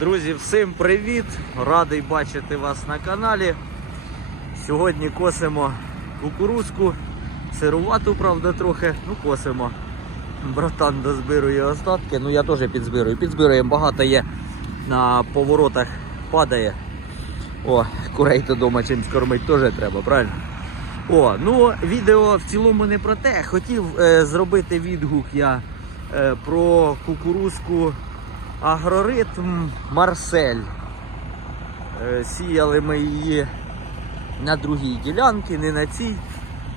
Друзі, всім привіт! Радий бачити вас на каналі. Сьогодні косимо кукурузку, сирувату, правда, трохи, ну косимо. Братан дозбирує остатки, ну я теж підзбирую. Підзбируємо, багато є на поворотах падає. О, курей то дома чимсь кормить теж треба, правильно? О, ну відео в цілому не про те. Хотів е, зробити відгук я е, про кукурузку Агроритм Марсель. Е, Сіяли ми її на другій ділянці, не на цій.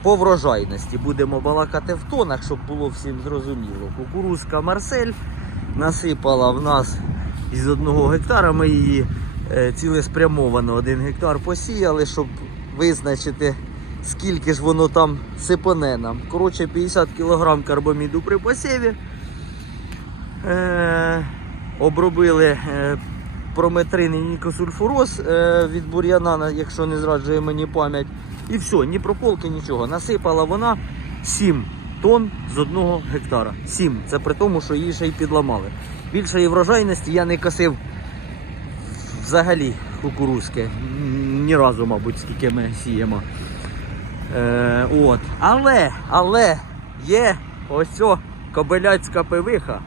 По врожайності будемо балакати в тонах, щоб було всім зрозуміло. Кукурузка Марсель насипала в нас із одного гектара. Ми її е, цілеспрямовано один гектар посіяли, щоб визначити, скільки ж воно там сипане нам. Коротше, 50 кг карбаміду при посіві. Е, обробили е, прометрин і нікосульфуроз е, від бур'яна, якщо не зраджує мені пам'ять. І все, ні прополки, нічого. Насипала вона 7 тонн з одного гектара. 7. Це при тому, що її ще й підламали. Більшої врожайності я не косив взагалі кукурузки. Ні разу, мабуть, скільки ми сіємо. Е, от. Але, але є ось о кобиляцька пивиха.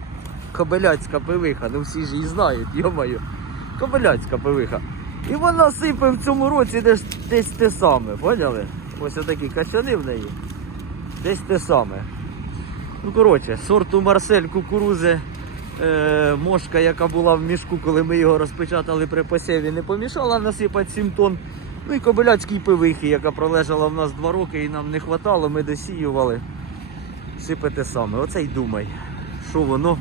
Кобиляцька пивиха, ну всі ж її знають, йомаю. Кобиляцька пивиха. І вона сипе в цьому році десь, десь те саме, поняли? Ось такі качани в неї. Десь те саме. Ну, коротше, сорту Марсель кукурузи, е, мошка, яка була в мішку, коли ми його розпечатали при посіві, не помішала насипати 7 тонн. Ну і кобиляцькій пивихи, яка пролежала в нас 2 роки і нам не хватало, ми досіювали. Сипете саме. Оце й думай, що воно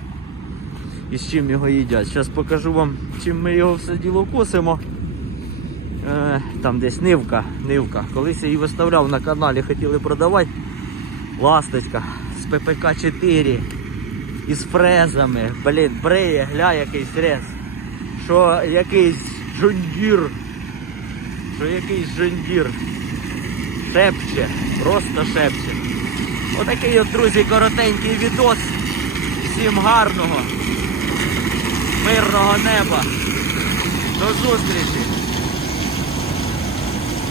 і з чим його їдять. Зараз покажу вам, чим ми його все діло косимо. Е, там десь нивка, нивка. Колись я її виставляв на каналі, хотіли продавати. Ласточка з ППК 4 із фрезами. Блін, бреє, гля якийсь фрез. Що якийсь джундір. Що якийсь джундір. Шепче, просто шепче. Отакий от, друзі, коротенький відос. Всім гарного, мирного неба. До зустрічі!